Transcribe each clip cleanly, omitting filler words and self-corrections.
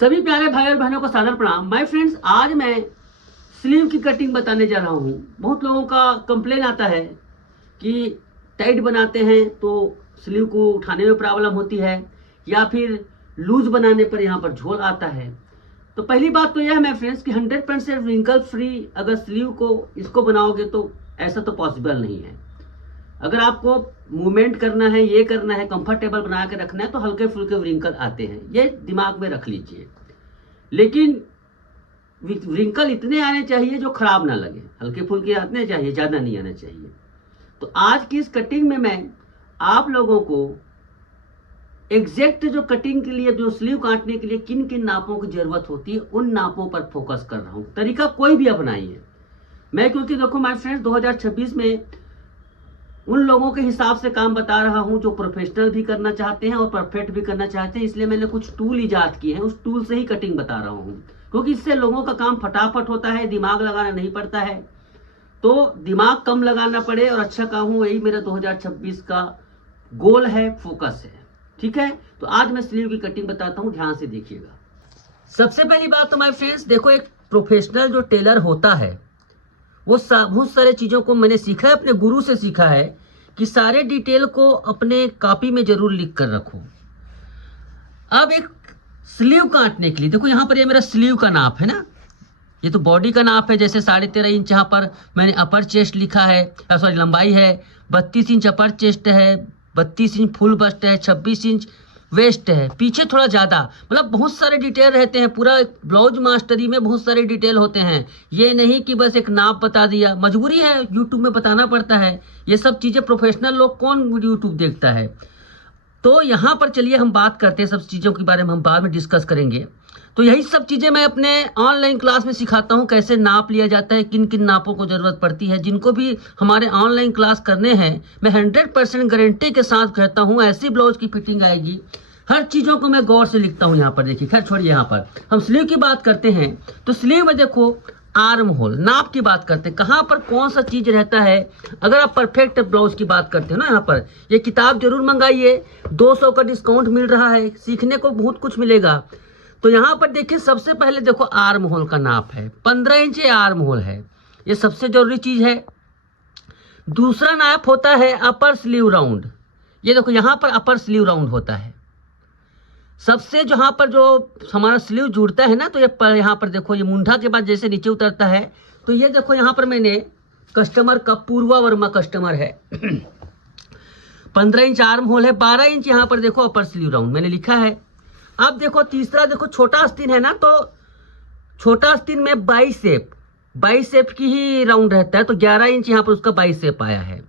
सभी प्यारे भाई और बहनों को सादर प्रणाम। माय फ्रेंड्स, आज मैं स्लीव की कटिंग बताने जा रहा हूँ। बहुत लोगों का कंप्लेन आता है कि टाइट बनाते हैं तो स्लीव को उठाने में प्रॉब्लम होती है या फिर लूज बनाने पर यहाँ पर झोल आता है। तो पहली बात तो यह है माय फ्रेंड्स कि 100% रिंकल फ्री अगर स्लीव को इसको बनाओगे तो ऐसा तो पॉसिबल नहीं है। अगर आपको मूवमेंट करना है, ये करना है, कंफर्टेबल बना के रखना है तो हल्के फुल्के रिंकल आते हैं, ये दिमाग में रख लीजिए। लेकिन रिंकल इतने आने चाहिए जो खराब ना लगे, हल्के फुल्के आने चाहिए, ज़्यादा नहीं आना चाहिए। तो आज की इस कटिंग में मैं आप लोगों को एग्जैक्ट जो कटिंग के लिए, जो स्लीव काटने के लिए किन किन नापों की जरूरत होती है, उन नापों पर फोकस कर रहा हूँ। तरीका कोई भी अपनाइए। मैं क्योंकि देखो माय फ्रेंड्स 2026 में उन लोगों के हिसाब से काम बता रहा हूं जो प्रोफेशनल भी करना चाहते हैं और परफेक्ट भी करना चाहते हैं, इसलिए मैंने कुछ टूल इजाद किए हैं, उस टूल से ही कटिंग बता रहा हूं। क्योंकि इससे लोगों का काम फटाफट होता है, दिमाग लगाना नहीं पड़ता है। तो दिमाग कम लगाना पड़े और अच्छा काम हो, यही मेरा 2026 का गोल है, फोकस है। ठीक है, तो आज मैं स्लीव की कटिंग बताता हूँ, ध्यान से देखिएगा। सबसे पहली बात तो माय फ्रेंड्स देखो, एक प्रोफेशनल जो टेलर होता है वो बहुत सारे चीज़ों को मैंने सीखा है, अपने गुरु से सीखा है कि सारे डिटेल को अपने कॉपी में जरूर लिख कर रखो। अब एक स्लीव काटने के लिए देखो, यहाँ पर ये मेरा स्लीव का नाप है ना, ये तो बॉडी का नाप है। जैसे 13.5 इंच यहाँ पर मैंने अपर चेस्ट लिखा है, सॉरी लंबाई है, 32 इंच अपर चेस्ट है, 32 इंच फुल बस्ट है, 26 इंच वेस्ट है, पीछे थोड़ा ज़्यादा, मतलब बहुत सारे डिटेल रहते हैं। पूरा ब्लाउज मास्टरी में बहुत सारे डिटेल होते हैं। ये नहीं कि बस एक नाप बता दिया, मजबूरी है, यूट्यूब में बताना पड़ता है। ये सब चीज़ें प्रोफेशनल लोग कौन यूट्यूब देखता है। तो यहाँ पर चलिए हम बात करते हैं, सब चीज़ों के बारे में हम बाद में डिस्कस करेंगे। तो यही सब चीज़ें मैं अपने ऑनलाइन क्लास में सिखाता हूँ, कैसे नाप लिया जाता है, किन किन नापों को ज़रूरत पड़ती है। जिनको भी हमारे ऑनलाइन क्लास करने हैं, मैं 100% गारंटी के साथ कहता हूँ ऐसी ब्लाउज की फिटिंग आएगी। हर चीज़ों को मैं गौर से लिखता हूँ। यहाँ पर देखिए, खैर छोड़िए, यहाँ पर हम स्लीव की बात करते हैं। तो स्लीव में देखो, आर्म होल नाप की बात करते हैं, कहाँ पर कौन सा चीज़ रहता है। अगर आप परफेक्ट ब्लाउज की बात करते हो ना, यहाँ पर ये किताब जरूर मंगाइए, 200 का डिस्काउंट मिल रहा है, सीखने को बहुत कुछ मिलेगा। तो यहाँ पर देखिए, सबसे पहले देखो आर्म होल का नाप है 15 इंच आर्म होल है, ये सबसे जरूरी चीज़ है। दूसरा नाप होता है अपर स्लीव राउंड। ये देखो यहाँ पर अपर स्लीव राउंड होता है। सबसे जहाँ पर जो हमारा स्लीव जुड़ता है ना, तो ये यहाँ पर देखो, ये मुंडा के बाद जैसे नीचे उतरता है, तो ये देखो यहाँ पर मैंने कस्टमर का पूर्वा वर्मा कस्टमर है 15 इंच आर्म होल है, 12 इंच यहाँ पर देखो अपर स्लीव राउंड मैंने लिखा है। अब देखो तीसरा, देखो छोटा आस्तीन है ना, तो छोटा आस्तीन में बाइसेप की ही राउंड रहता है, तो 11 इंच यहाँ पर उसका बाइसेप आया है।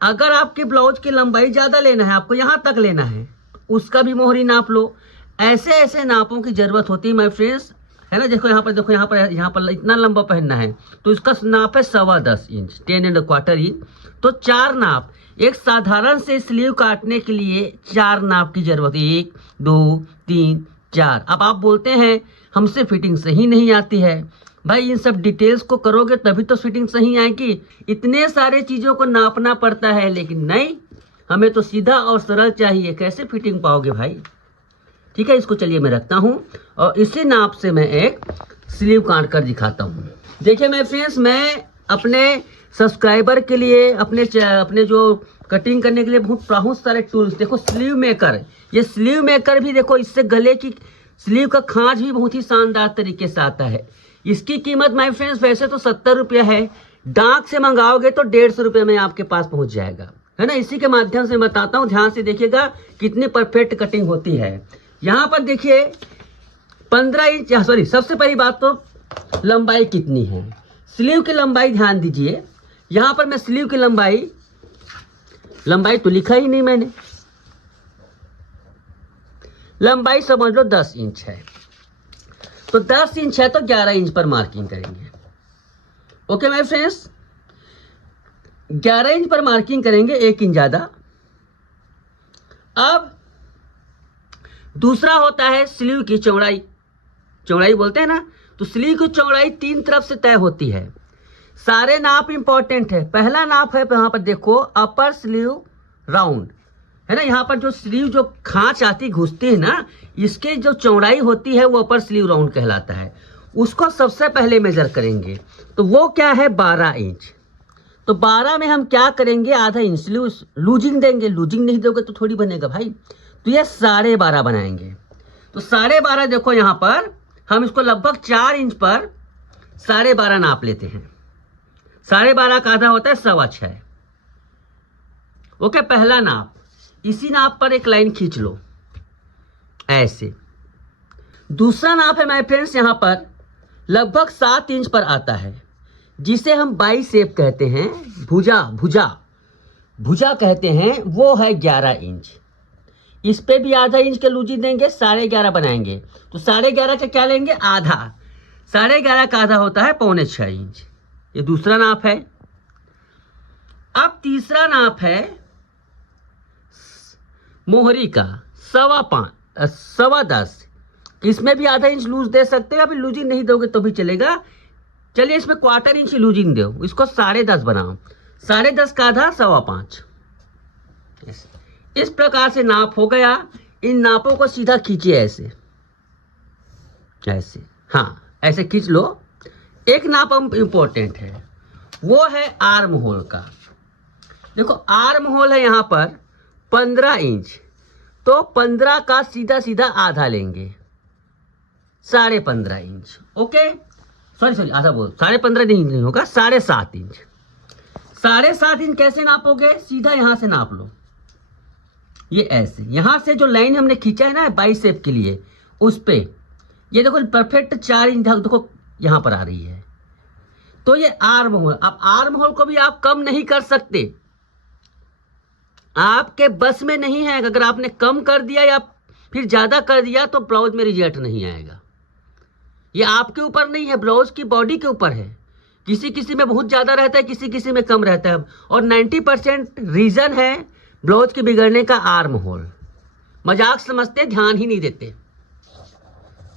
अगर आपके ब्लाउज की लंबाई ज़्यादा लेना है, आपको यहाँ तक लेना है, उसका भी मोहरी नाप लो। ऐसे ऐसे नापों की जरूरत होती है माय फ्रेंड्स, है ना। देखो यहाँ पर इतना लंबा पहनना है तो इसका नाप है 10.25 इंच, 10.25 इंच। तो 4 नाप, एक साधारण से स्लीव काटने के लिए 4 नाप की जरूरत है, 1 2 3 4। अब आप बोलते हैं हमसे फिटिंग सही नहीं आती है। भाई, इन सब डिटेल्स को करोगे तभी तो फिटिंग सही आएगी। इतने सारे चीज़ों को नापना पड़ता है, लेकिन नहीं, हमें तो सीधा और सरल चाहिए। कैसे फिटिंग पाओगे भाई। ठीक है, इसको चलिए मैं रखता हूँ और इसी नाप से मैं एक स्लीव काट कर दिखाता हूँ। देखिए मेरे फ्रेंड्स, मैं अपने सब्सक्राइबर के लिए, अपने जो कटिंग करने के लिए बहुत सारे टूल्स, देखो स्लीव मेकर, ये स्लीव मेकर भी देखो, इससे गले की स्लीव का खांच भी बहुत ही शानदार तरीके से आता है। इसकी कीमत माय फ्रेंड्स वैसे तो 70 रुपये है, डाक से मंगाओगे तो 150 रुपये में आपके पास पहुँच जाएगा, है ना। इसी के माध्यम से बताता हूँ, ध्यान से देखिएगा कितनी परफेक्ट कटिंग होती है। यहाँ पर देखिए 15 इंच, सॉरी, सबसे पहली बात तो लंबाई कितनी है, स्लीव की लंबाई ध्यान दीजिए। यहाँ पर मैं स्लीव की लंबाई तो लिखा ही नहीं मैंने, लंबाई समझ लो 10 इंच है, तो 10 इंच है तो 11 इंच पर मार्किंग करेंगे। ओके माय फ्रेंड्स, 11 इंच पर मार्किंग करेंगे, 1 इंच ज़्यादा। अब दूसरा होता है स्लीव की चौड़ाई बोलते हैं ना, तो स्लीव की चौड़ाई 3 तरफ से तय होती है। सारे नाप इंपॉर्टेंट है। पहला नाप है यहाँ पर देखो, अपर स्लीव राउंड, है ना। यहाँ पर जो स्लीव जो खांच आती घुसती है ना, इसके जो चौड़ाई होती है वो अपर स्लीव राउंड कहलाता है। उसको सबसे पहले मेजर करेंगे, तो वो क्या है 12 इंच। तो 12 में हम क्या करेंगे, आधा इंच स्लीव लूजिंग देंगे। लूजिंग नहीं दोगे तो थोड़ी बनेगा भाई, तो ये 12.5 बनाएंगे। तो 12.5 देखो यहाँ पर हम इसको लगभग 4 इंच पर 12.5 नाप लेते हैं। 12.5 का आधा होता है 6.25। ओके, पहला नाप। इसी नाप पर एक लाइन खींच लो ऐसे। दूसरा नाप है माय फ्रेंड्स यहाँ पर लगभग 7 इंच पर आता है, जिसे हम बाइसेप कहते हैं। भुजा कहते हैं, वो है 11 इंच। इस पे भी आधा इंच के लूजी देंगे, 11.5 बनाएंगे। तो 11.5 का क्या लेंगे, आधा। 11.5 का आधा होता है 6.25 इंच। ये दूसरा नाप है। अब तीसरा नाप है मोहरी का 10.25। इसमें भी आधा इंच लूज दे सकते हो, अभी लूजिंग नहीं दोगे तो भी चलेगा। चलिए इसमें 1/4 इंच लूजिंग दो, इसको 10.5 बनाओ। 10.5 का आधा 5.25। इस प्रकार से नाप हो गया। इन नापों को सीधा खींचिए ऐसे ऐसे, हाँ ऐसे खींच लो। एक नाप हम इंपॉर्टेंट है, वो है आर्म होल का। देखो आर्म होल है यहाँ पर 15 इंच, तो 15 का सीधा सीधा आधा लेंगे, 15.5 इंच। ओके, सॉरी आधा बोल, 15.5 इंच नहीं होगा, 7.5 इंच। 7.5 इंच कैसे नापोगे, सीधा यहां से नाप लो। ये ऐसे, यहां से जो लाइन हमने खींचा है ना बाइसेप के लिए, उस पे ये देखो परफेक्ट 4 इंच देखो यहां पर आ रही है। तो ये आर्म होल। अब आर्म होल को भी आप कम नहीं कर सकते, आपके बस में नहीं है। अगर आपने कम कर दिया या फिर ज्यादा कर दिया तो ब्लाउज में रिजल्ट नहीं आएगा। ये आपके ऊपर नहीं है, ब्लाउज की बॉडी के ऊपर है। किसी किसी में बहुत ज़्यादा रहता है, किसी किसी में कम रहता है। और 90% रीज़न है ब्लाउज के बिगड़ने का आर्म होल। मजाक समझते, ध्यान ही नहीं देते।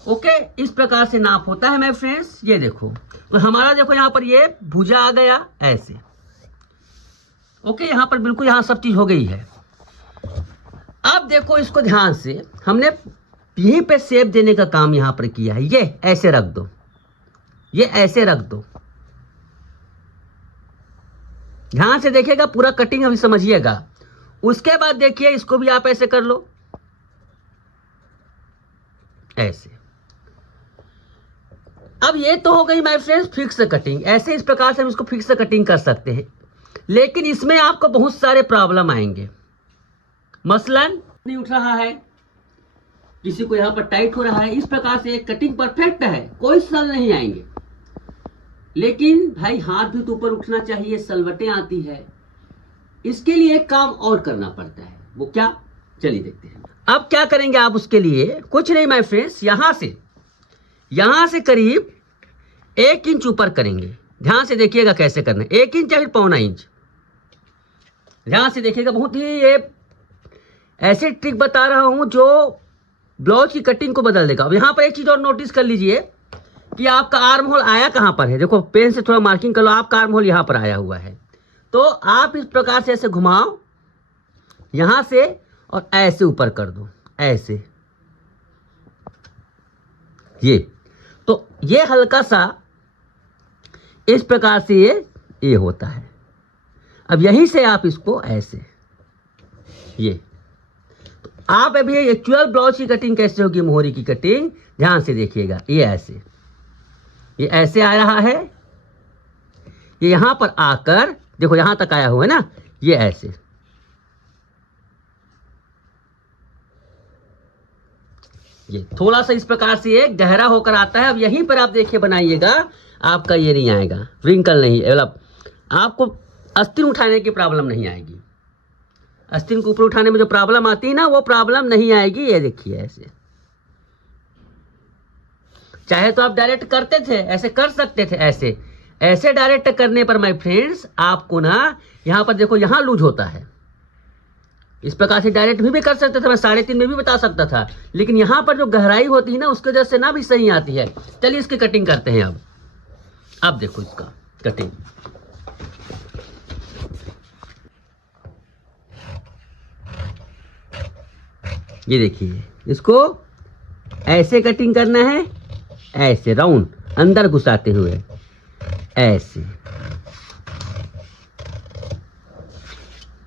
ओके, इस प्रकार से नाप होता है मेरे फ्रेंड्स। ये देखो, तो हमारा देखो यहाँ पर ये भुजा आ गया ऐसे। ओके, यहाँ पर बिल्कुल यहाँ सब चीज़ हो गई है। अब देखो इसको ध्यान से, हमने यहीं पे शेप देने का काम यहां पर किया है। ये ऐसे रख दो, ये ऐसे रख दो। ध्यान से देखिएगा, पूरा कटिंग अभी समझिएगा। उसके बाद देखिए इसको भी आप ऐसे कर लो ऐसे। अब ये तो हो गई माय फ्रेंड्स फिक्स कटिंग। ऐसे इस प्रकार से हम इसको फिक्स कटिंग कर सकते हैं, लेकिन इसमें आपको बहुत सारे प्रॉब्लम आएंगे। मसलन नहीं उठ रहा है, किसी को यहाँ पर टाइट हो रहा है। इस प्रकार से कटिंग परफेक्ट है, कोई सल नहीं आएंगे। लेकिन भाई हाथ भी तो ऊपर उठना चाहिए, सलवटें आती है। इसके लिए एक काम और करना पड़ता है, वो क्या, चलिए देखते हैं। अब क्या करेंगे आप उसके लिए, कुछ नहीं माय फ्रेंड्स, यहां से करीब 1 इंच ऊपर करेंगे। ध्यान से देखिएगा कैसे करना है, 1 इंच या फिर 1.25 इंच। ध्यान से देखिएगा, बहुत ही ये ऐसे ट्रिक बता रहा हूं जो ब्लाउज की कटिंग को बदल देगा। अब यहाँ पर एक चीज और नोटिस कर लीजिए कि आपका आर्म होल आया कहाँ पर है। देखो पेन से थोड़ा मार्किंग कर लो, आपका आर्म होल यहाँ पर आया हुआ है। तो आप इस प्रकार से ऐसे घुमाओ यहां से और ऐसे ऊपर कर दो ऐसे। ये हल्का सा इस प्रकार से ये होता है। अब यहीं से आप इसको ऐसे, ये तो आप अभी एक्चुअल ब्लाउज की कटिंग कैसे होगी, मोहरी की कटिंग ध्यान से देखिएगा। ये ऐसे आ रहा है, ये यहां पर आकर देखो यहां तक आया हुआ है ना, ये ऐसे। ये थोड़ा सा इस प्रकार से ये गहरा होकर आता है। अब यहीं पर आप देखिए बनाइएगा, आपका ये नहीं आएगा, रिंकल नहीं, मतलब आपको अस्तीन उठाने की प्रॉब्लम नहीं आएगी। अस्तीन को ऊपर उठाने में जो प्रॉब्लम आती है ना, वो प्रॉब्लम नहीं आएगी। ये देखिए ऐसे, चाहे तो आप डायरेक्ट करते थे, ऐसे कर सकते थे। ऐसे डायरेक्ट करने पर माय फ्रेंड्स आपको ना यहाँ पर देखो यहाँ लूज होता है। इस प्रकार से डायरेक्ट भी कर सकते थे, मैं 3.5 में भी बता सकता था, लेकिन यहाँ पर जो गहराई होती है ना उसके वजह से ना भी सही आती है। चलिए इसकी कटिंग करते हैं। अब देखो इसका कटिंग, ये देखिए, इसको ऐसे कटिंग करना है, ऐसे राउंड अंदर घुसाते हुए, ऐसे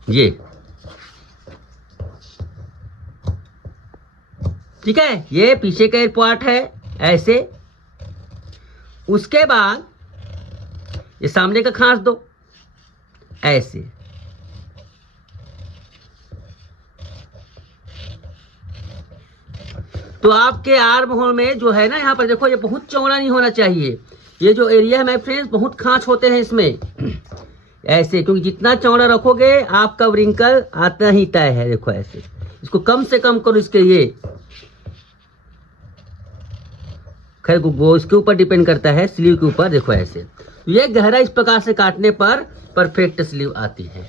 ये, ठीक है। ये पीछे का एयर पार्ट है, ऐसे। उसके बाद ये सामने का खांच दो, ऐसे। तो आपके आर्म होल में जो है ना, यहाँ पर देखो, ये बहुत चौड़ा नहीं होना चाहिए। ये जो एरिया है माय फ्रेंड्स, बहुत खांच होते हैं इसमें, ऐसे, क्योंकि जितना चौड़ा रखोगे आपका व्रिंकल आता ही तय है। देखो ऐसे, इसको कम से कम करो। इसके ये खैर वो इसके ऊपर डिपेंड करता है, स्लीव के ऊपर। देखो ऐसे, ये गहरा इस प्रकार से काटने पर परफेक्ट स्लीव आती है।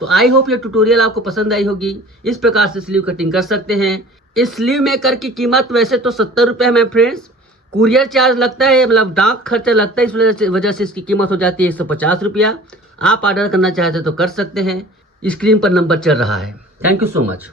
तो आई होप ये ट्यूटोरियल आपको पसंद आई होगी। इस प्रकार से स्लीव कटिंग कर सकते हैं। इस स्लीव मेकर की कीमत वैसे तो 70 रुपये है मेरे फ्रेंड्स। कुरियर चार्ज लगता है, मतलब डाक खर्चा लगता है, इस वजह से इसकी कीमत हो जाती है 150 रुपया। आप ऑर्डर करना चाहते तो कर सकते हैं। स्क्रीन पर नंबर चल रहा है। Thank you so much.